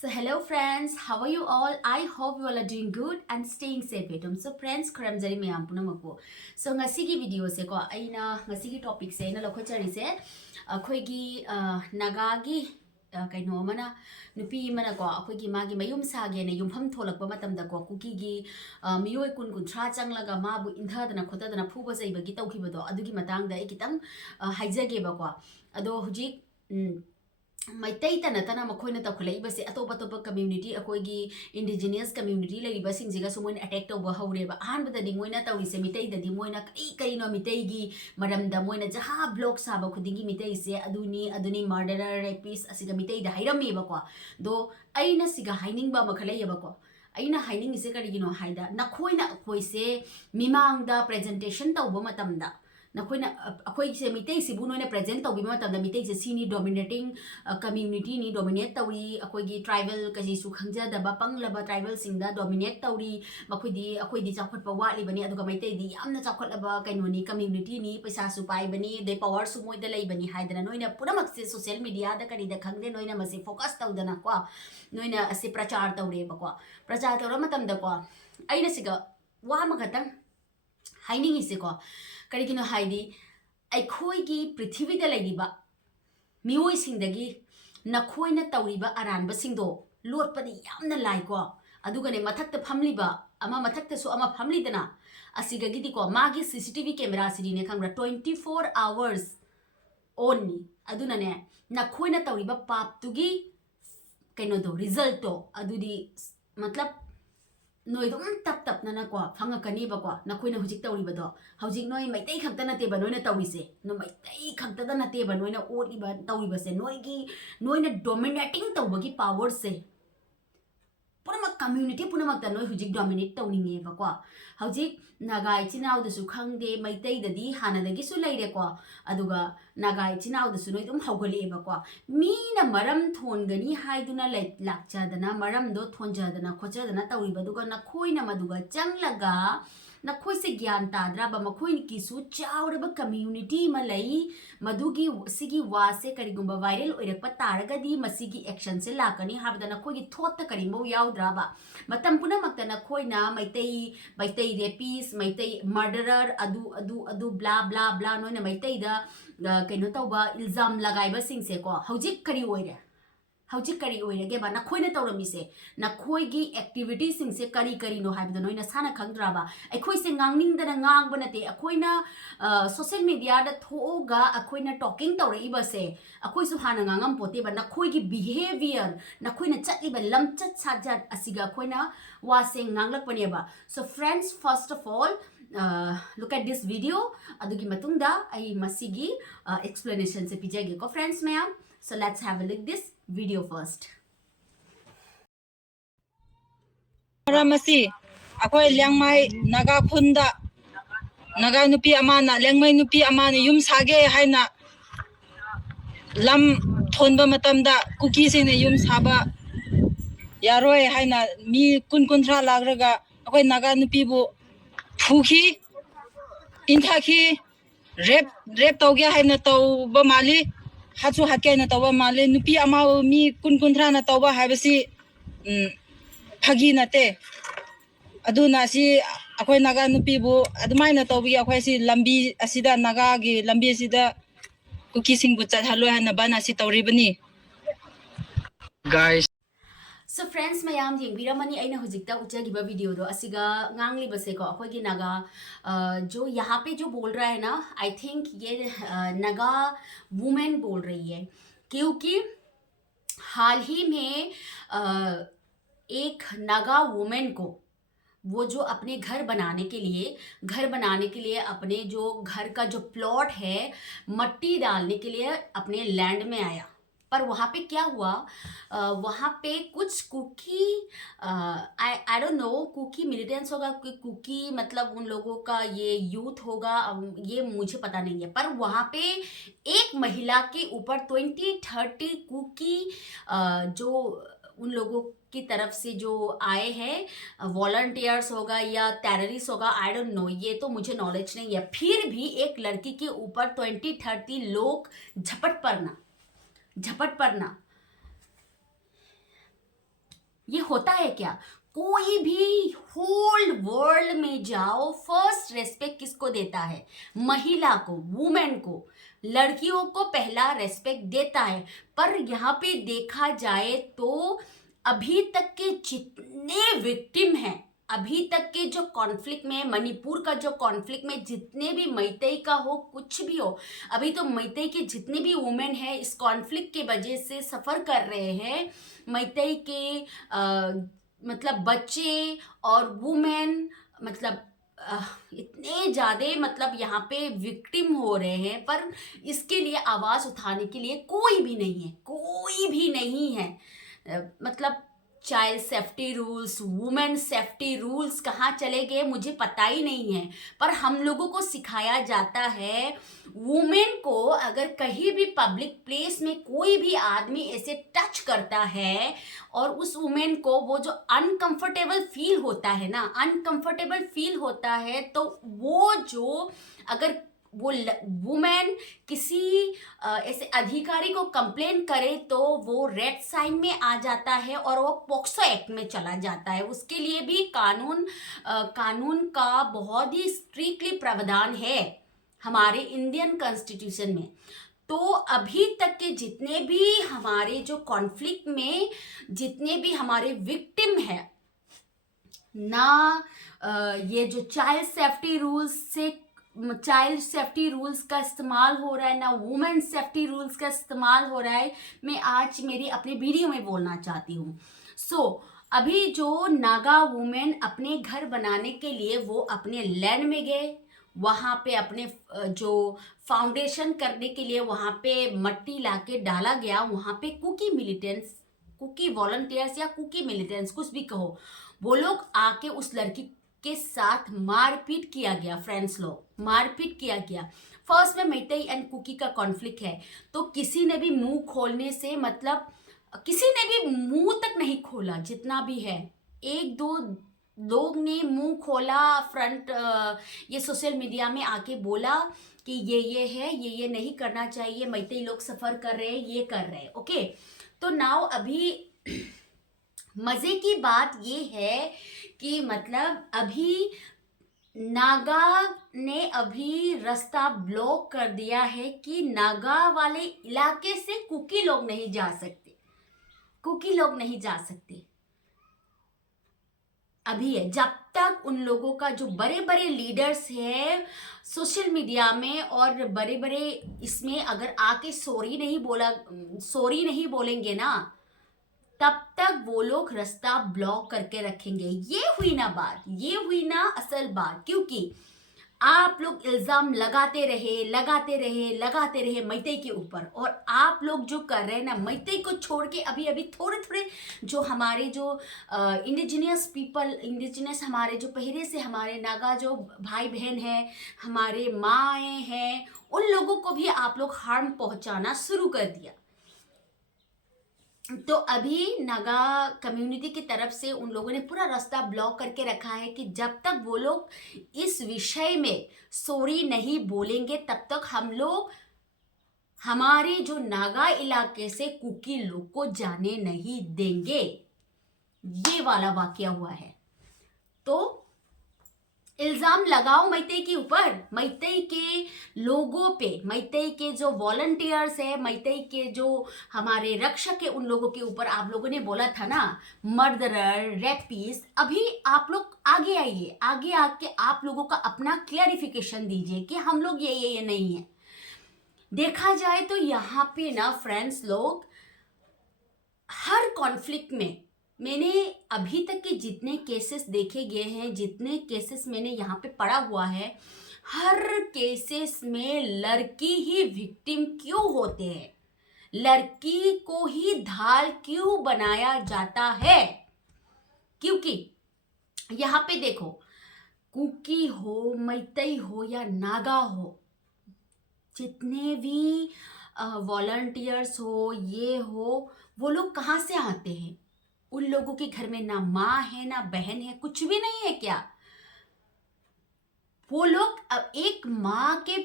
So hello friends, how are you all? I hope you all are doing good and staying safe at home. So friends, karamjari mayam punamako. So ngasigi video se ko aina ngasigi topic se na lokhochari se akhoi naga gi kaino mana nupi mana ko akhoi gi magi mayum sage ne yumpham tholakpa matam da ko kuki gi miyoi kun kun thra changlaga ma bu intha dana khota dana phuba jaiba gi tawkhiba do adugi matang da ikitang haijage ba ko ado hujik maitai tana tana makhoi ta khulai base atopa topa community akoi gi indigenous community lai ba sing jiga sumoin attack to ba haure ba han bada di moina tawi se mitai da di moina kai no mitai gi maram da moina jaha block sa ba khudingi mitai se aduni murderer rapist asiga mitai da hairami ba ko do aina siga haining ba makhalai ba ko aina haining ise kari gino haida nakhoina akoi se mimang da presentation tawba matam da nakoina akoi se mitei sibu noina present tawbi matam da mitei se sini dominating community ni dominate tawi akoi gi tribal kasi su khangja da ba panglaba tribal singda dominate tawi akoi di chakhot pa wali bani aduga mitei di yamna chakhot laba kaino ni community ni paisa su pai bani de power su moi da lai bani haidana noina puramak se social media da kari da khangde noina mase focus tawdana kwa noina ase prachar tawre ba kwa prachar tawra matam da kwa aina siga wa magatang haining ise ko karigino haidi aikhoi gi prithvi da laiba mioi singdagi nakhoina tawriba aranba singdo lotpadi yamna lai ko aduga ne mathakta phamliba ama mathakta su ama phamli dana asiga gidi ko magi cctv camera sidi ne khangra 24 hours on ni aduna ne nakhoina tawriba pap tugi kaino do result to adudi matlab noi dum tap na ko phanga kani ba ko na khoina hujik tawri ba do hujik noi mai tai khakta na te ba noi na tawri se no mai tai khakta da na te ba noi na odi ba tawri ba se noi na dominating tawba gi power se purama community purama ta noi hujik dominate tawninge ba ko hujik nagai chinau da su khangde mai tai da di hana da gi su leire ko aduga nagai chinau da su noi dum haugali ba ko mi na maram thon gani haiduna lakcha dana maram do thonja dana khocha dana tawri ba duga na khoina maduga changlaga na khoi se gyan tadra ba makhoi ki su chawra ba community ma lai madugi sigi wa se kari gumba viral oirak pa taraga di masigi action se lakani habda na khoi gi thot ta kari mo yaudra ba matam puna makta na khoi na maitai rapist maitai murderer adu bla bla bla no na maitai da kaino tawba ilzam lagai ba sing se ko hojik kari oire hojik kari oirege ba na khoina tawrami se na khoi gi activities sing se kari no haibda noina sana khangdra ba ai khoi se ngangning da ngang bana te akhoina social media da thoga akhoina talking tawrai ba se akhoi su hana ngangam pote ba na khoi gi behavior na khoina chatli ba lamchat sajat asiga khoina wa se nganglak pane ba so friends first of all look at this video adugi matungda ai masigi explanation se pijage ko friends mayam so let's have a look this video first. Ramasi, ako Liangmai Naga Khunda Naga nupi amana Liangmai nupi amana yum sage haina lam thonba matamda kuki sine yum saba yaroi haina mi kuntra lagraga ako Naga nupi bu phuki inthaki rep tawge haina tawba mali hachu hakke na tawba mali nupi ama mi kuntra na tawba habasi phagi nate aduna si akhoi naga nupi bu admai na tawbi akhoi si lambi asida naga gi lambi asida kuki sing bu chat halo hana bana si tawribani guys. So friends mayam yengbiramani aina hujikta uchagiba video do asiga ngangli base ko akhoi gi naga जो यहाँ पे जो बोल रहा है ना I think ये Naga women बोल रही है क्योंकि हाल ही में एक नगा वुमेन को वो जो अपने घर बनाने के लिए अपने जो घर का जो प्लॉट है मट्टी डालने के लिए अपने लैंड में आया पर वहाँ पे क्या हुआ वहाँ पे कुछ Kuki I don't know Kuki militants होगा कुकी मतलब उन लोगों का ये यूथ होगा ये मुझे पता नहीं है पर वहाँ पे एक महिला के ऊपर 20-30 कुकी जो उन लोगों की तरफ से जो आए हैं वॉलंटियर्स होगा या टेररिस्ट होगा आई डोंट नो ये तो मुझे नॉलेज नहीं है फिर भी एक लड़की के ऊपर 20-30 लोग झपट पड़ना ये होता है क्या? कोई भी होल वर्ल्ड में जाओ, फर्स्ट रेस्पेक्ट किसको देता है? महिला को, वुमेन को, लड़कियों को पहला रेस्पेक्ट देता है। पर यहाँ पे देखा जाए तो अभी तक के जितने विक्टिम हैं, अभी तक के जो कॉन्फ्लिक्ट में, मणिपुर का जो कॉन्फ्लिक्ट में जितने भी मैतेई का हो, कुछ भी हो, अभी तो मैतेई के जितने भी वुमेन हैं इस कॉन्फ्लिक्ट के वजह से सफ़र कर रहे हैं। मैतेई के मतलब बच्चे और वुमेन, मतलब इतने ज़्यादा मतलब यहाँ पे विक्टिम हो रहे हैं, पर इसके लिए आवाज़ उठाने के लिए कोई भी नहीं है, कोई भी नहीं है। मतलब child safety rules, women safety rules कहाँ चले गए मुझे पता ही नहीं है। पर हम लोगों को सिखाया जाता है, वुमेन को अगर कहीं भी पब्लिक प्लेस में कोई भी आदमी ऐसे टच करता है और उस वुमेन को वो जो अनकंफर्टेबल फील होता है ना, अनकंफर्टेबल फील होता है, तो वो जो अगर वो वुमेन किसी ऐसे अधिकारी को कंप्लेन करे तो वो रेड साइन में आ जाता है और वो पॉक्सो एक्ट में चला जाता है। उसके लिए भी कानून का बहुत ही स्ट्रिक्टली प्रावधान है हमारे इंडियन कॉन्स्टिट्यूशन में। तो अभी तक के जितने भी हमारे जो कॉन्फ्लिक्ट में जितने भी हमारे विक्टिम है ना, ये जो चाइल्ड सेफ्टी रूल्स का इस्तेमाल हो रहा है ना, वुमेन सेफ्टी रूल्स का इस्तेमाल हो रहा है, मैं आज मेरी अपने वीडियो में बोलना चाहती हूँ। अभी जो नागा वुमेन अपने घर बनाने के लिए वो अपने लैंड में गए, वहाँ पे अपने जो फाउंडेशन करने के लिए वहाँ पे मट्टी लाके डाला गया, वहाँ पे कुकी वॉलंटियर्स या कुकी मिलिटेंट्स कुछ भी कहो, वो लोग आके उस लड़की के साथ मारपीट किया गया। फ्रेंड्स लोग, मारपीट किया गया। फर्स्ट में मैतेई एंड कुकी का कॉन्फ्लिक्ट है, तो किसी ने भी मुंह खोलने से मतलब किसी ने भी मुंह तक नहीं खोला। जितना भी है, एक दो लोग ने मुंह खोला, फ्रंट ये सोशल मीडिया में आके बोला कि ये है, ये नहीं करना चाहिए, मैतेई लोग सफ़र कर रहे हैं, ये कर रहे हैं। ओके, तो नाउ अभी मज़े की बात ये है कि मतलब अभी नागा ने अभी रास्ता ब्लॉक कर दिया है कि नागा वाले इलाके से कुकी लोग नहीं जा सकते, कुकी लोग नहीं जा सकते। अभी है, जब तक उन लोगों का जो बड़े बड़े लीडर्स हैं सोशल मीडिया में और बड़े बड़े इसमें अगर आके सॉरी नहीं बोलेंगे ना, तब तक वो लोग रास्ता ब्लॉक करके रखेंगे। ये हुई ना बात, ये हुई ना असल बात, क्योंकि आप लोग इल्ज़ाम लगाते रहे मैतेई के ऊपर, और आप लोग जो कर रहे हैं ना, मैतेई को छोड़ के अभी थोड़े जो हमारे जो इंडिजिनियस हमारे जो पहले से हमारे नागा जो भाई बहन हैं, हमारे माएँ हैं, उन लोगों को भी आप लोग हार्म पहुंचाना शुरू कर दिया। तो अभी नागा कम्युनिटी की तरफ से उन लोगों ने पूरा रास्ता ब्लॉक करके रखा है कि जब तक वो लोग इस विषय में सॉरी नहीं बोलेंगे तब तक हम लोग हमारे जो नागा इलाके से कुकी लोग को जाने नहीं देंगे। ये वाला वाकया हुआ है। तो इल्ज़ाम लगाओ मैतेई के ऊपर, मैतेई के लोगों पे, मैतेई के जो वॉलंटियर्स है, मैतेई के जो हमारे रक्षक है, उन लोगों के ऊपर। आप लोगों ने बोला था ना मर्डरर, रेपिस्ट, अभी आप लोग आगे आइए, आगे आके आप लोगों का अपना क्लैरिफिकेशन दीजिए कि हम लोग ये नहीं है। देखा जाए तो यहाँ पे ना फ्रेंड्स लोग, हर कॉन्फ्लिक्ट में मैंने अभी तक के जितने केसेस देखे गए हैं, जितने केसेस मैंने यहाँ पे पढ़ा हुआ है, हर केसेस में लड़की ही विक्टिम क्यों होते हैं, लड़की को ही ढाल क्यों बनाया जाता है? क्योंकि यहाँ पे देखो, कुकी हो, मैतेई हो या नागा हो, जितने भी वॉलंटियर्स हो, ये हो, वो लोग कहाँ से आते हैं? उन लोगों के घर में ना माँ है ना बहन है, कुछ भी नहीं है क्या? वो लोग एक माँ के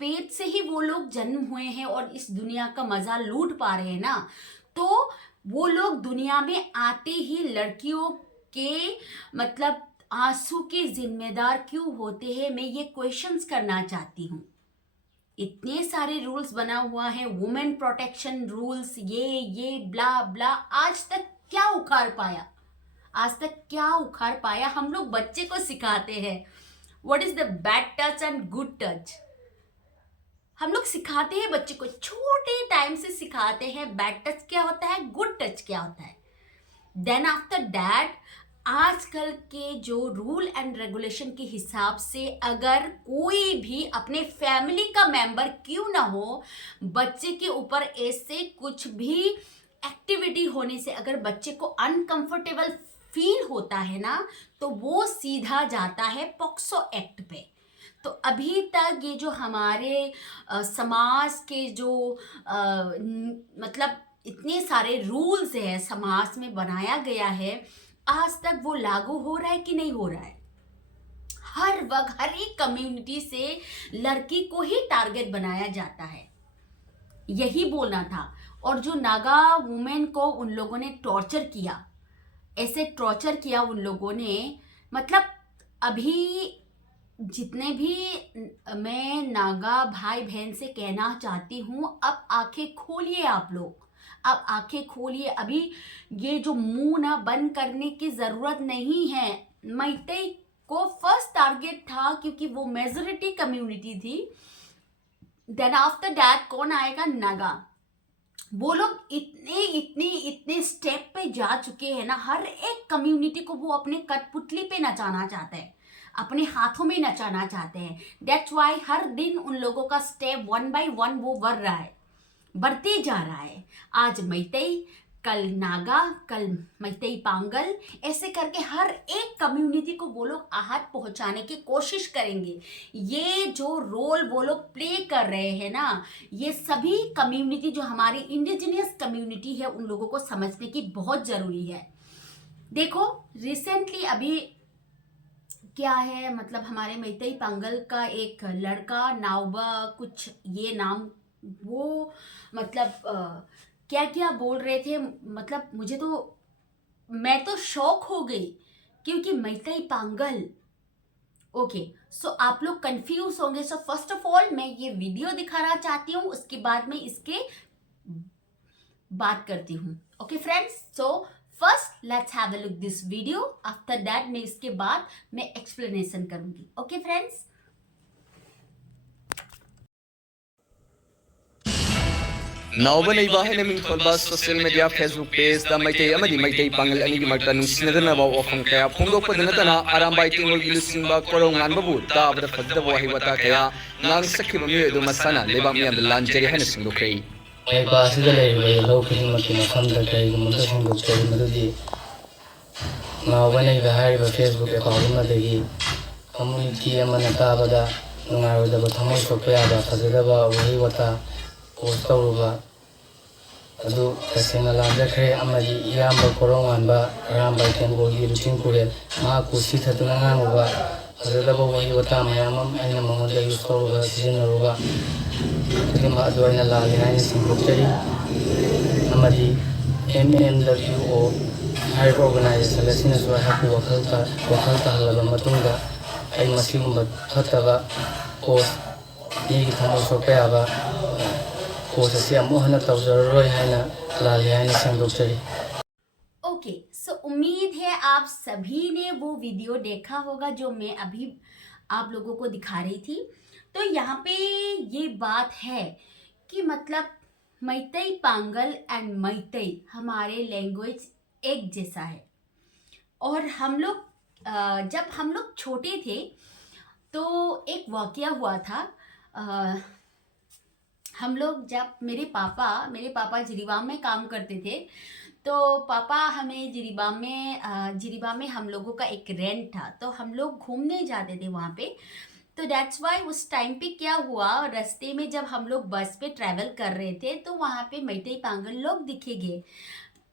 पेट से ही वो लोग जन्म हुए हैं और इस दुनिया का मजा लूट पा रहे हैं ना। तो वो लोग दुनिया में आते ही लड़कियों के मतलब आंसू के जिम्मेदार क्यों होते हैं, मैं ये क्वेश्चंस करना चाहती हूँ। इतने सारे रूल्स बना हुआ है, वुमेन प्रोटेक्शन रूल्स, ये ब्ला ब्ला, आज तक क्या उखाड़ पाया? आज तक क्या उखाड़ पाया? हम लोग बच्चे को सिखाते हैं what is the bad touch and good touch. हम लोग सिखाते हैं बच्चे को, छोटे टाइम से सिखाते हैं बैड टच क्या होता है, गुड टच क्या होता है। देन आफ्टर दैट आजकल के जो रूल एंड रेगुलेशन के हिसाब से अगर कोई भी अपने फैमिली का मेंबर क्यों ना हो, बच्चे के ऊपर ऐसे कुछ भी एक्टिविटी होने से अगर बच्चे को अनकंफर्टेबल फील होता है ना, तो वो सीधा जाता है पॉक्सो एक्ट पे। तो अभी तक ये जो हमारे समाज के जो मतलब इतने सारे रूल्स है समाज में बनाया गया है, आज तक वो लागू हो रहा है कि नहीं हो रहा है? हर वक्त हर एक कम्युनिटी से लड़की को ही टारगेट बनाया जाता है, यही बोलना था। और जो नागा वुमेन को उन लोगों ने टॉर्चर किया, ऐसे टॉर्चर किया उन लोगों ने, मतलब अभी जितने भी मैं नागा भाई बहन से कहना चाहती हूँ, अब आंखें खोलिए आप लोग, अब आंखें खोलिए। अभी ये जो मुंह ना बंद करने की जरूरत नहीं है। मैतेई को फर्स्ट टारगेट था क्योंकि वो मेजोरिटी कम्युनिटी थी। देन आफ्टर दैट कौन आएगा? नागा। वो लोग इतने स्टेप पे जा चुके हैं ना, हर एक कम्युनिटी को वो अपने कठपुतली पे नचाना चाहते हैं, अपने हाथों में नचाना चाहते हैं। दैट्स वाई हर दिन उन लोगों का स्टेप 1 बाय 1 वो बढ़ रहा है, बढ़ते जा रहा है। आज मैतेई, कल नागा, कल मैतेई पांगल, ऐसे करके हर एक कम्युनिटी को वो लोग आहत पहुंचाने की कोशिश करेंगे। ये जो रोल वो लोग प्ले कर रहे हैं ना, ये सभी कम्युनिटी जो हमारी इंडिजिनियस कम्युनिटी है उन लोगों को समझने की बहुत जरूरी है। देखो रिसेंटली अभी क्या है, मतलब हमारे मैतेई पांगल का एक लड़का नावबा कुछ ये नाम, वो मतलब क्या क्या बोल रहे थे, मतलब मुझे तो, मैं तो शॉक हो गई क्योंकि मैतेई पांगल। ओके, सो आप लोग कंफ्यूज होंगे। सो फर्स्ट ऑफ ऑल मैं ये वीडियो दिखाना चाहती हूँ, उसके बाद में इसके बात करती हूँ। Okay friends, so first let's have a look this video, after that मैं इसके बाद मैं एक्सप्लेनेशन करूंगी। Okay friends, Nauba na iba na ming tholba social media Facebook page da mai tei amadi mai tei pangal ani gi marta nung sinadana ba wafam kaya phongdok pa dana tana arambai tingol gilusin ba korong ngan babu da abda fadda ba hi wata kaya ngang sakhi ba mi edu masana leba mi am lan jeri hana singdo kai ai ba sida le we lo kin ma kin fam da kai gum da singdo kai madudi nauba na iba hari ba Facebook account ma degi community amana ta bada nungaru da ba thamoi sokya ba fadda ba wahi wata post tawruba adu tasena landa khre amadi yamba korongan ba ramba tembo gi rutin kure ma ku si thaduna nganga fadda ba wahi wata mayam aina mamonda use tawruba sinaruba Terima aduana la lehai singkuteri amadi MMWO hari organization lasina so happy wakal ta halaba matungda ai masigumba thataba post ni ki thamo so pe aba post asi amohana tawjaroi haina la lehai singkuteri। Okay, so उम्मीद है आप सभी ने वो video देखा होगा जो मैं अभी आप लोगों को दिखा रही थी। तो यहाँ पे ये बात है कि मतलब मैतेई पांगल एंड मैतेई हमारे लैंग्वेज एक जैसा है। और हम लोग जब हम लोग छोटे थे तो एक वाकया हुआ था। हम लोग जब मेरे पापा जिरीबाम में काम करते थे, तो पापा हमें जिरीबाम में हम लोगों का एक रेंट था, तो हम लोग घूमने जाते थे वहाँ पे। तो दैट्स वाई उस टाइम पे क्या हुआ, रास्ते में जब हम लोग बस पे ट्रैवल कर रहे थे तो वहाँ पे मैतेई पांगल लोग दिखे गए।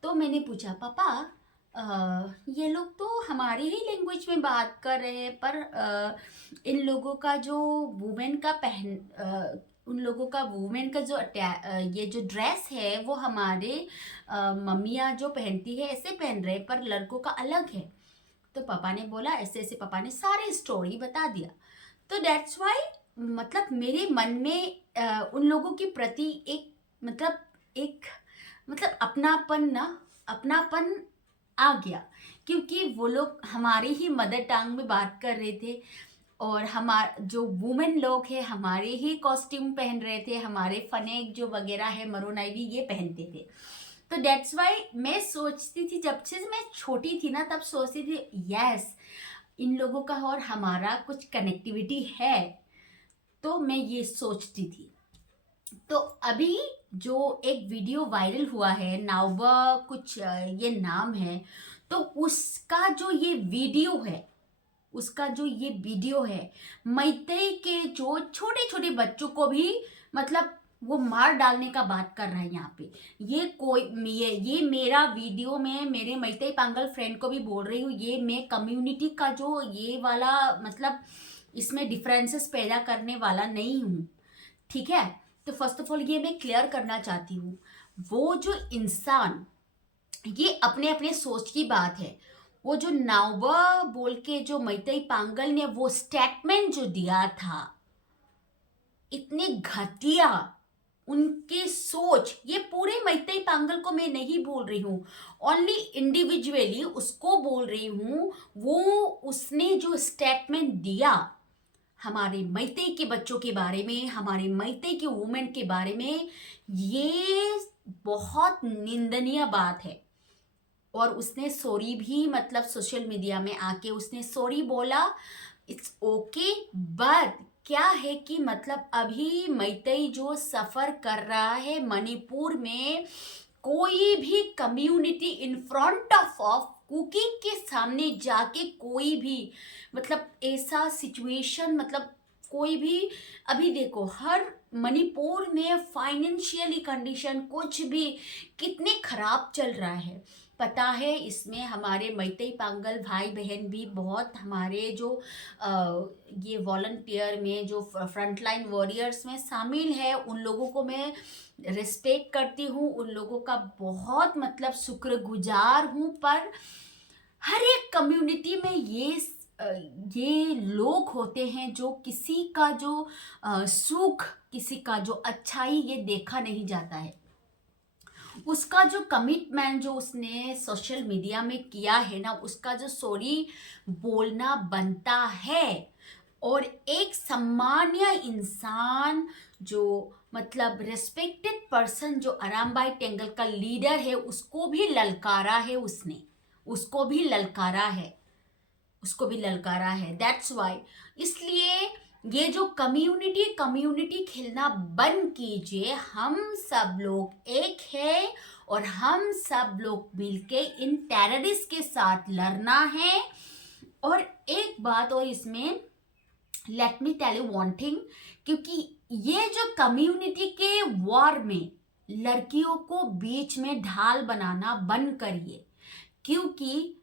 तो मैंने पूछा, पापा ये लोग तो हमारी ही लैंग्वेज में बात कर रहे हैं, पर इन लोगों का जो वुमेन का उन लोगों का वुमेन का जो ये जो ड्रेस है वो हमारे मम्मियाँ जो पहनती है ऐसे पहन रहे, पर लड़कों का अलग है। तो पापा ने बोला ऐसे ऐसे, पापा ने सारी स्टोरी बता दिया। तो दैट्स वाई मतलब मेरे मन में उन लोगों के प्रति एक अपनापन आ गया, क्योंकि वो लोग हमारे ही मदर टंग में बात कर रहे थे, और जो वुमेन लोग हैं हमारे ही कॉस्ट्यूम पहन रहे थे, हमारे फनेक जो वगैरह है मरोनाइवी ये पहनते थे। तो दैट्स वाई मैं सोचती थी, जब से मैं छोटी थी ना तब सोचती थी यस इन लोगों का और हमारा कुछ कनेक्टिविटी है, तो मैं ये सोचती थी। तो अभी जो एक वीडियो वायरल हुआ है, नाउबा कुछ ये नाम है, तो उसका जो ये वीडियो है मैतेई के जो छोटे छोटे बच्चों को भी मतलब वो मार डालने का बात कर रहा है यहाँ पे। ये मेरा वीडियो में मेरे मैतेई पांगल फ्रेंड को भी बोल रही हूँ, ये मैं कम्युनिटी का जो ये वाला मतलब इसमें डिफरेंसेस पैदा करने वाला नहीं हूँ, ठीक है। तो फर्स्ट ऑफ ऑल ये मैं क्लियर करना चाहती हूँ, वो जो इंसान, ये अपने अपने सोच की बात है। वो जो नाउबा बोल के जो मैतेई पांगल ने वो स्टेटमेंट जो दिया था, इतने घटिया उनके सोच, ये पूरे मैतेई पांगल को मैं नहीं बोल रही हूँ, ओनली इंडिविजुअली उसको बोल रही हूँ। वो उसने जो स्टेटमेंट दिया हमारे मैतेई के बच्चों के बारे में, हमारे मैतेई के वुमेन के बारे में, ये बहुत निंदनीय बात है। और उसने सॉरी भी मतलब सोशल मीडिया में आके उसने सॉरी बोला, इट्स ओके। बट क्या है कि मतलब अभी मैतेई जो सफ़र कर रहा है मणिपुर में, कोई भी community in front of Kuki के सामने जाके कोई भी मतलब ऐसा सिचुएशन मतलब कोई भी, अभी देखो हर मणिपुर में फाइनेंशियली कंडीशन कुछ भी कितने खराब चल रहा है पता है। इसमें हमारे मैतेई पांगल भाई बहन भी बहुत, हमारे जो ये वॉलंटियर में जो फ्रंटलाइन वॉरियर्स में शामिल है, उन लोगों को मैं रिस्पेक्ट करती हूँ, उन लोगों का बहुत मतलब शुक्रगुजार हूँ। पर हर एक कम्युनिटी में ये लोग होते हैं जो किसी का जो सुख, किसी का जो अच्छाई ये देखा नहीं जाता है। उसका जो कमिटमेंट जो उसने सोशल मीडिया में किया है ना, उसका जो सॉरी बोलना बनता है। और एक सम्मानीय इंसान जो मतलब रेस्पेक्टेड पर्सन जो अरामबाई टेंगल का लीडर है, उसको भी ललकारा है, उसको भी ललकारा है। दैट्स वाई, इसलिए ये जो कम्युनिटी खेलना बंद कीजिए। हम सब लोग एक है और हम सब लोग मिलके इन टेररिस्ट के साथ लड़ना है। और एक बात और इसमें let me tell you one thing, क्योंकि ये जो कम्युनिटी के वॉर में लड़कियों को बीच में ढाल बनाना बंद करिए, क्योंकि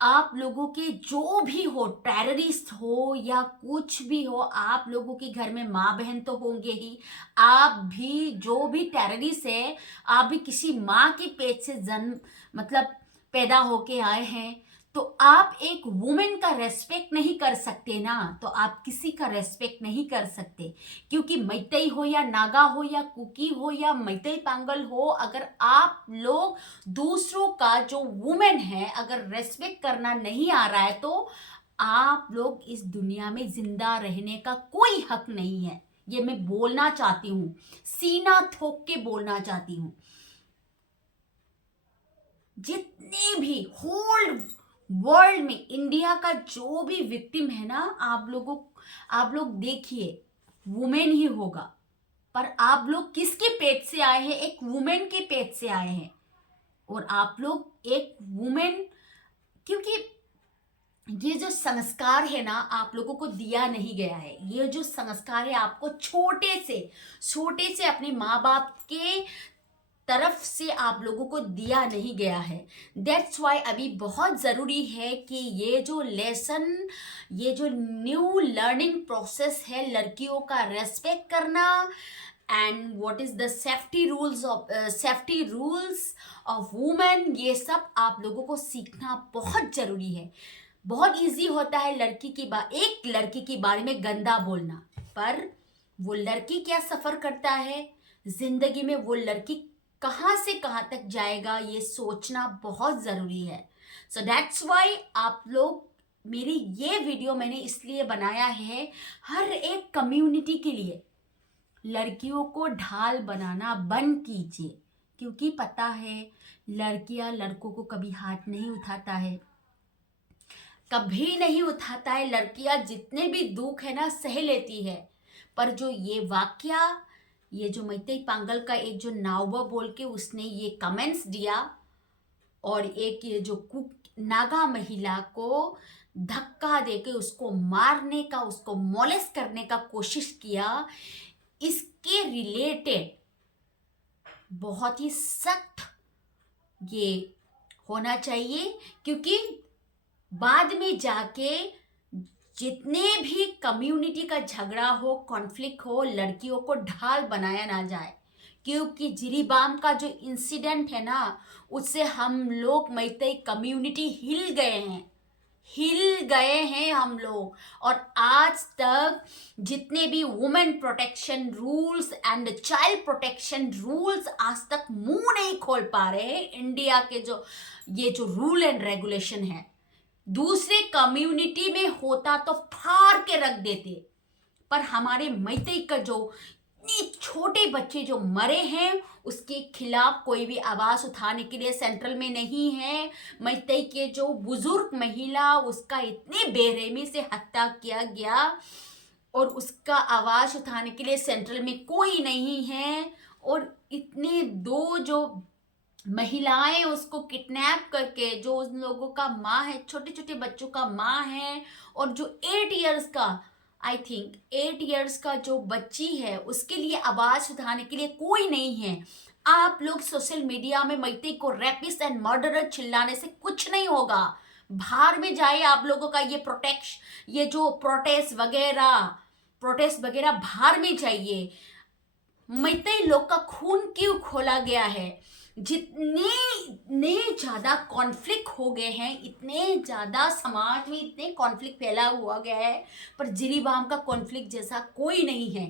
आप लोगों के जो भी हो, टेररिस्ट हो या कुछ भी हो, आप लोगों के घर में माँ बहन तो होंगे ही। आप भी जो भी टेररिस्ट है, आप भी किसी माँ के पेट से जन्म मतलब पैदा होके आए हैं, तो आप एक वुमेन का रेस्पेक्ट नहीं कर सकते ना, तो आप किसी का रेस्पेक्ट नहीं कर सकते। क्योंकि मैतेई हो या नागा हो या कुकी हो या मैतेई पांगल हो, अगर आप लोग दूसरों का जो वुमेन है अगर रेस्पेक्ट करना नहीं आ रहा है, तो आप लोग इस दुनिया में जिंदा रहने का कोई हक नहीं है। ये मैं बोलना चाहती हूँ, सीना ठोक के बोलना चाहती हूँ। जितने भी होल वर्ल्ड में इंडिया का जो भी विक्टिम है ना, आप लोग देखिए वुमेन ही होगा। पर आप लोग किसके पेट से आए हैं? एक वुमेन के पेट से आए हैं। और आप लोग एक वुमेन, क्योंकि ये जो संस्कार है ना आप लोगों को दिया नहीं गया है। ये जो संस्कार है आपको छोटे से अपने माँ बाप के तरफ से आप लोगों को दिया नहीं गया है। दैट्स वाई अभी बहुत ज़रूरी है कि ये जो लेसन, ये जो न्यू लर्निंग प्रोसेस है, लड़कियों का रेस्पेक्ट करना and what is the safety rules of women, ये सब आप लोगों को सीखना बहुत ज़रूरी है। बहुत इजी होता है एक लड़की के बारे में गंदा बोलना, पर वो लड़की क्या सफ़र करता है ज़िंदगी में, वो लड़की कहाँ से कहाँ तक जाएगा, ये सोचना बहुत ज़रूरी है। सो दैट्स वाई आप लोग, मेरी ये वीडियो मैंने इसलिए बनाया है, हर एक कम्युनिटी के लिए लड़कियों को ढाल बनाना बंद कीजिए, क्योंकि पता है लड़कियां लड़कों को कभी हाथ नहीं उठाता है, कभी नहीं उठाता है। लड़कियां जितने भी दुख है ना सह लेती है, पर जो ये वाक्या, ये जो मैतेई पांगल का एक जो नावबा बोल के उसने ये कमेंट्स दिया, और एक ये जो नागा महिला को धक्का देके उसको मारने का, उसको मोलेस्ट करने का कोशिश किया, इसके रिलेटेड बहुत ही सख्त ये होना चाहिए, क्योंकि बाद में जाके जितने भी कम्युनिटी का झगड़ा हो, कॉन्फ्लिक्ट हो, लड़कियों को ढाल बनाया ना जाए। क्योंकि जिरीबाम का जो इंसिडेंट है ना, उससे हम लोग मैतेई कम्युनिटी हिल गए हैं हम लोग। और आज तक जितने भी women protection rules and child protection rules आज तक मुंह नहीं खोल पा रहे हैं। इंडिया के ये जो रूल एंड रेगुलेशन है, दूसरे कम्युनिटी में होता तो फाड़ के रख देते, पर हमारे मैतेई का जो इतने छोटे बच्चे जो मरे हैं उसके खिलाफ कोई भी आवाज़ उठाने के लिए सेंट्रल में नहीं है। मैतेई के जो बुजुर्ग महिला, उसका इतने बेरहमी से हत्या किया गया और उसका आवाज़ उठाने के लिए सेंट्रल में कोई नहीं है। और इतने दो जो महिलाएं उसको किडनैप करके, जो उन लोगों का माँ है, छोटे छोटे बच्चों का माँ है, और जो 8 इयर्स का, आई थिंक 8 इयर्स का जो बच्ची है, उसके लिए आवाज़ उठाने के लिए कोई नहीं है। आप लोग सोशल मीडिया में मैतेई को रैपिस्ट एंड मर्डरर चिल्लाने से कुछ नहीं होगा। बाहर में जाए आप लोगों का ये जो प्रोटेस्ट वगैरह बाहर में जाइए। मैतेई लोग का खून क्यों खोला गया है? जितने ज़्यादा कॉन्फ्लिक्ट हो गए हैं, इतने ज़्यादा समाज में इतने कॉन्फ्लिक्ट फैला हुआ गया है, पर जिरीबाम का कॉन्फ्लिक्ट जैसा कोई नहीं है।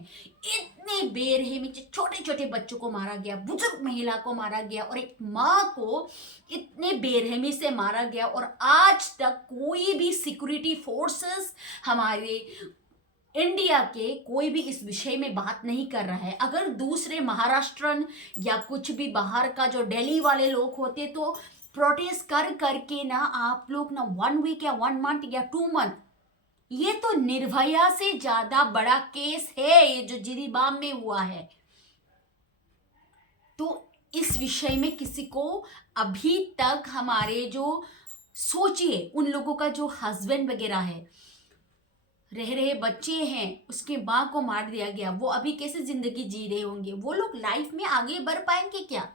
इतने बेरहमी से छोटे छोटे बच्चों को मारा गया, बुजुर्ग महिला को मारा गया, और एक माँ को इतने बेरहमी से मारा गया, और आज तक कोई भी सिक्योरिटी फोर्सेस हमारे इंडिया के कोई भी इस विषय में बात नहीं कर रहा है। अगर दूसरे महाराष्ट्रन या कुछ भी बाहर का जो दिल्ली वाले लोग होते तो प्रोटेस्ट करके ना आप लोग ना 1 वीक या 1 मंथ या 2 मंथ, ये तो निर्भया से ज्यादा बड़ा केस है ये जो जिरीबाम में हुआ है। तो इस विषय में किसी को अभी तक हमारे जो, सोचिए उन लोगों का जो हस्बैंड वगैरह है, रह रहे बच्चे हैं, उसके माँ को मार दिया गया, वो अभी कैसे जिंदगी जी रहे होंगे? वो लोग लाइफ में आगे बढ़ पाएंगे क्या?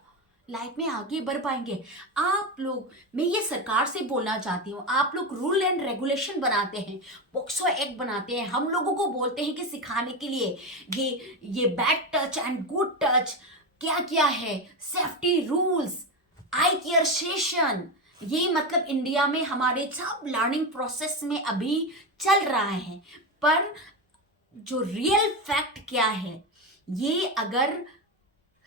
लाइफ में आगे बढ़ पाएंगे? आप लोग, मैं ये सरकार से बोलना चाहती हूँ, आप लोग रूल एंड रेगुलेशन बनाते हैं, पोक्सो एक्ट बनाते हैं, हम लोगों को बोलते हैं कि सिखाने के लिए ये bad touch and good touch क्या क्या है, सेफ्टी रूल्स, आई केयर सेशन, ये मतलब इंडिया में हमारे सब लर्निंग प्रोसेस में अभी चल रहा है। पर जो रियल फैक्ट क्या है, ये अगर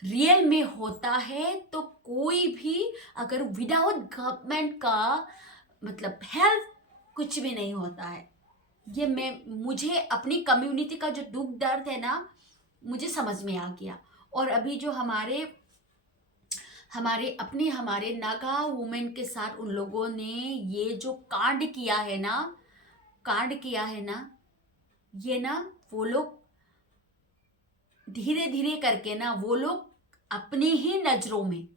रियल में होता है तो कोई भी अगर विदाउट गवर्नमेंट का मतलब हेल्प कुछ भी नहीं होता है। ये मुझे अपनी कम्युनिटी का जो दुख दर्द है ना, मुझे समझ में आ गया। और अभी जो हमारे नागा वुमेन के साथ उन लोगों ने ये जो कांड किया है ना, ये ना वो लोग धीरे धीरे करके ना, वो लोग अपनी ही नजरों में,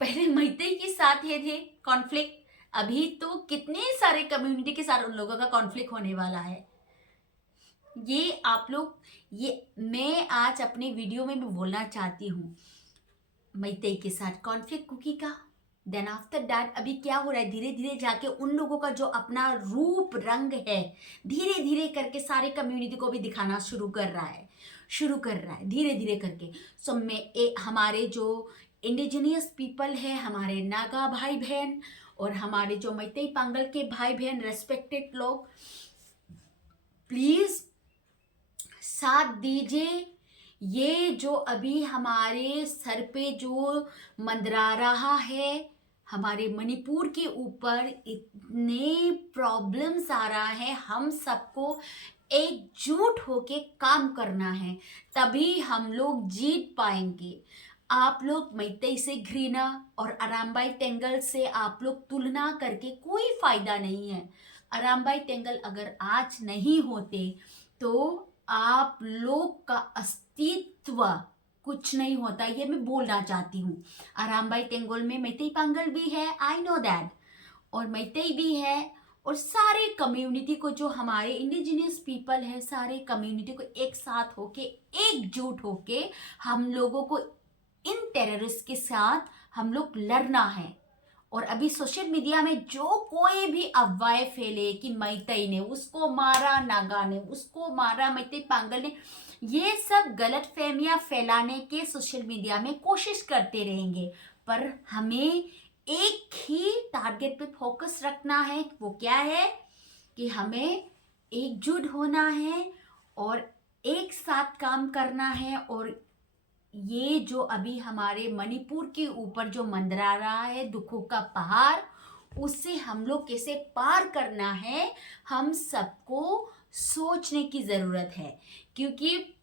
पहले मैतेई के साथ ये थे कॉन्फ्लिक्ट, अभी तो कितने सारे कम्युनिटी के साथ उन लोगों का कॉन्फ्लिक्ट होने वाला है। ये आप लोग, ये मैं आज अपने वीडियो में भी बोलना चाहती हूँ, मैतेई के साथ कॉन्फ्लिक्ट कुकी का। देन आफ्टर दैट अभी क्या हो रहा है, धीरे धीरे जाके उन लोगों का जो अपना रूप रंग है धीरे धीरे करके सारे कम्युनिटी को भी दिखाना शुरू कर रहा है धीरे धीरे करके। सो हमारे जो इंडिजिनियस पीपल है, हमारे नागा भाई बहन और हमारे जो मैतेई पांगल के भाई बहन रेस्पेक्टेड लोग, प्लीज साथ दीजिए। ये जो अभी हमारे सर पे जो मंडरा रहा है, हमारे मणिपुर के ऊपर इतने प्रॉब्लम्स आ रहा है, हम सबको एकजुट होके काम करना है, तभी हम लोग जीत पाएंगे। आप लोग मैतेई से घृणा और अरामबाई टेंगल से आप लोग तुलना करके कोई फायदा नहीं है। अरामबाई टेंगल अगर आज नहीं होते तो आप लोग का अस्तित्व कुछ नहीं होता, ये मैं बोलना चाहती हूँ। अरामबाई टेंगल में मैतेई पांगल भी है, आई नो दैट, और मैतेई भी है, और सारे कम्युनिटी को जो हमारे इंडिजिनियस पीपल है, सारे कम्युनिटी को एक साथ होके एकजुट होके हम लोगों को इन टेररिस्ट के साथ हम लोग लड़ना है। और अभी सोशल मीडिया में जो कोई भी अफवाहें फैले कि मैतेई ने उसको मारा, नागा ने उसको मारा, मैतेई पांगल ने, ये सब गलत फहमियां फैलाने के सोशल मीडिया में कोशिश करते रहेंगे, पर हमें एक ही टारगेट पे फोकस रखना है। वो क्या है कि हमें एकजुट होना है और एक साथ काम करना है। और ये जो अभी हमारे मणिपुर के ऊपर जो मंडरा रहा है दुखों का पहाड़, उससे हम लोग कैसे पार करना है, हम सबको सोचने की ज़रूरत है, क्योंकि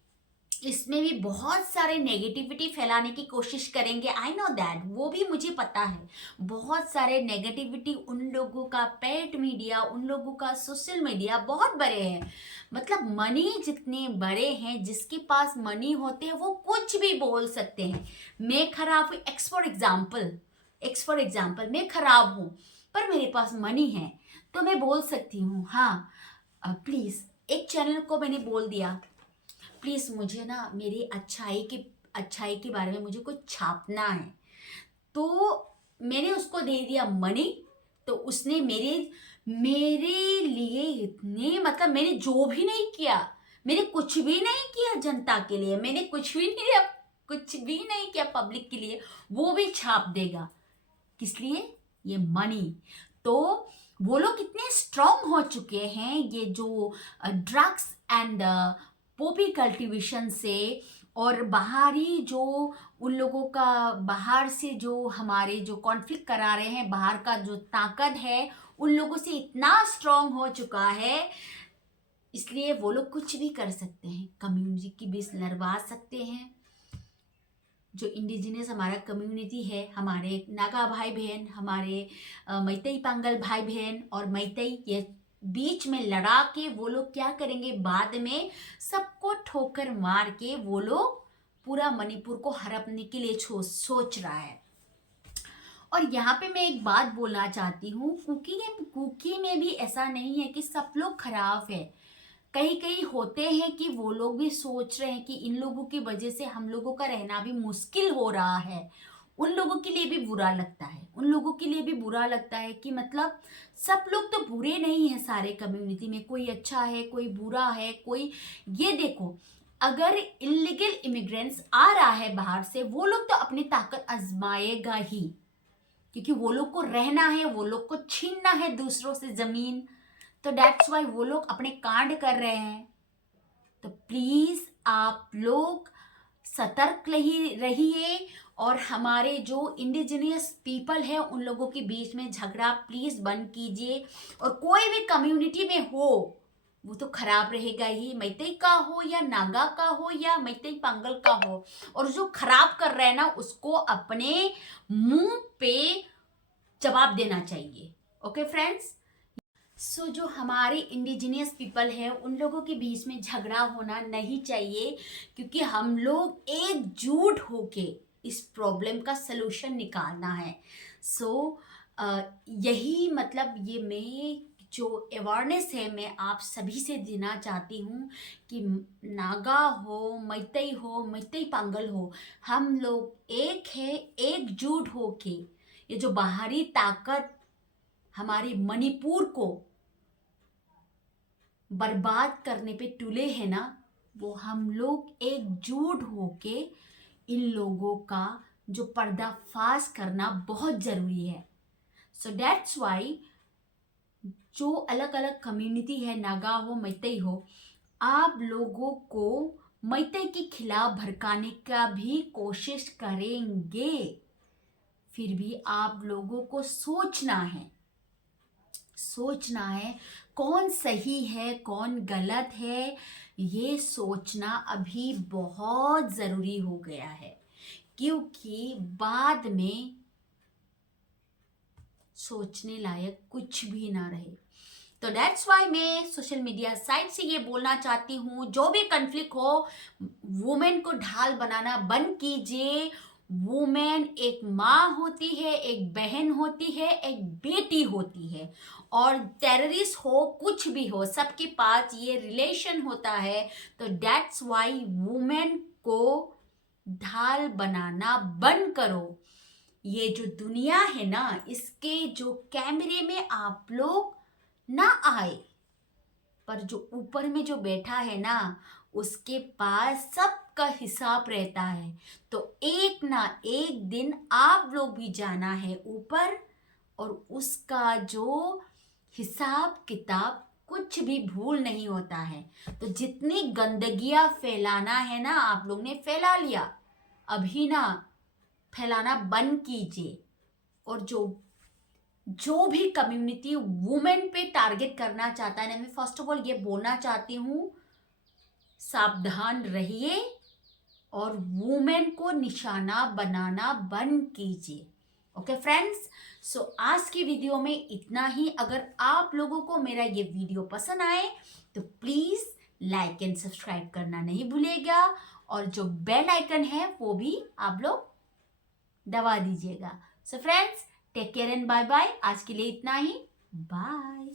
इसमें भी बहुत सारे नेगेटिविटी फैलाने की कोशिश करेंगे। आई नो दैट, वो भी मुझे पता है। बहुत सारे नेगेटिविटी, उन लोगों का पेड मीडिया, उन लोगों का सोशल मीडिया बहुत बड़े हैं। मतलब मनी जितने बड़े हैं, जिसके पास मनी होते हैं वो कुछ भी बोल सकते हैं। मैं खराब हूँ, एक्स फॉर एग्जाम्पल मैं खराब हूँ, पर मेरे पास मनी है तो मैं बोल सकती हूँ हाँ प्लीज़, एक चैनल को मैंने बोल दिया प्लीज़ मुझे ना मेरी अच्छाई के बारे में मुझे कुछ छापना है, तो मैंने उसको दे दिया मनी, तो उसने मेरे लिए इतने, मतलब मैंने जो भी नहीं किया, मैंने कुछ भी नहीं किया जनता के लिए, मैंने कुछ भी नहीं किया पब्लिक के लिए, वो भी छाप देगा। किस लिए? ये मनी। तो वो लोग इतने स्ट्रॉन्ग हो चुके हैं, ये जो ड्रग्स एंड पॉपी कल्टीवेशन से, और बाहरी जो उन लोगों का बाहर से जो हमारे जो कॉन्फ्लिक्ट करा रहे हैं, बाहर का जो ताकत है उन लोगों से इतना स्ट्रॉन्ग हो चुका है, इसलिए वो लोग कुछ भी कर सकते हैं, कम्युनिटी की बीच लड़वा सकते हैं। जो इंडिजिनियस हमारा कम्युनिटी है, हमारे नागा भाई बहन, हमारे मैतेई पांगल भाई बहन और मैतेई के बीच में लड़ा के वो लोग क्या करेंगे, बाद में सबको ठोकर मार के वो लोग पूरा मणिपुर को हड़पने के लिए सोच रहा है। और यहाँ पे मैं एक बात बोलना चाहती हूँ, कुकी में भी ऐसा नहीं है कि सब लोग खराब है। कई होते हैं कि वो लोग भी सोच रहे हैं कि इन लोगों की वजह से हम लोगों का रहना भी मुश्किल हो रहा है। उन लोगों के लिए भी बुरा लगता है, कि मतलब सब लोग तो बुरे नहीं है, सारे कम्युनिटी में कोई अच्छा है, कोई बुरा है, कोई, ये देखो अगर इलीगल इमिग्रेंट्स आ रहा है बाहर से, वो लोग तो अपनी ताकत आजमाएगा ही, क्योंकि वो लोग को रहना है, वो लोग को छीनना है दूसरों से जमीन, तो दैट्स वाई वो लोग अपने कांड कर रहे हैं। तो प्लीज आप लोग सतर्क रहिए, और हमारे जो इंडिजिनियस पीपल है उन लोगों के बीच में झगड़ा प्लीज बंद कीजिए। और कोई भी कम्युनिटी में हो वो तो खराब रहेगा ही, मैतेई का हो या नागा का हो या मैतेई पांगल का हो, और जो खराब कर रहे हैं ना उसको अपने मुंह पे जवाब देना चाहिए। ओके फ्रेंड्स, सो जो हमारे इंडिजिनियस पीपल है उन लोगों के बीच में झगड़ा होना नहीं चाहिए, क्योंकि हम लोग एकजुट होके इस प्रॉब्लम का सलूशन निकालना है। सो यही मतलब ये मैं जो अवेयरनेस है मैं आप सभी से देना चाहती हूँ कि नागा हो, मैतई पांगल हो, हम लोग एक है, एकजुट हो के ये जो बाहरी ताकत हमारे मणिपुर को बर्बाद करने पे तुले हैं ना, वो हम लोग एकजुट होके इन लोगों का जो पर्दाफाश करना बहुत ज़रूरी है। सो दैट्स वाई जो अलग अलग कम्युनिटी है, नागा हो, मैतई हो, आप लोगों को मैतई के खिलाफ भड़काने का भी कोशिश करेंगे, फिर भी आप लोगों को सोचना है कौन सही है कौन गलत है। ये सोचना अभी बहुत ज़रूरी हो गया है, क्योंकि बाद में सोचने लायक कुछ भी ना रहे। तो दैट्स वाई मैं सोशल मीडिया साइट से ये बोलना चाहती हूँ, जो भी कन्फ्लिक्ट हो, वुमेन को ढाल बनाना बंद कीजिए। वुमेन एक माँ होती है, एक बहन होती है, एक बेटी होती है, और टेररिस्ट हो, कुछ भी हो, सबके पास ये रिलेशन होता है। तो दैट्स वाई वुमेन को ढाल बनाना बंद करो। ये जो दुनिया है ना, इसके जो कैमरे में आप लोग ना आए, पर जो ऊपर में जो बैठा है ना, उसके पास सबका हिसाब रहता है। तो एक ना एक दिन आप लोग भी जाना है ऊपर, और उसका जो हिसाब किताब कुछ भी भूल नहीं होता है। तो जितनी गंदगियाँ फैलाना है ना, आप लोग ने फैला लिया, अभी ना फैलाना बंद कीजिए। और जो भी कम्युनिटी वुमेन पे टारगेट करना चाहता है ना, मैं फर्स्ट ऑफ ऑल ये बोलना चाहती हूँ, सावधान रहिए और वुमेन को निशाना बनाना बंद कीजिए। ओके फ्रेंड्स, सो आज की वीडियो में इतना ही। अगर आप लोगों को मेरा ये वीडियो पसंद आए तो प्लीज़ लाइक एंड सब्सक्राइब करना नहीं भूलिएगा, और जो बेल आइकन है वो भी आप लोग दबा दीजिएगा। So friends, take care and bye bye. आज के लिए इतना ही, बाय।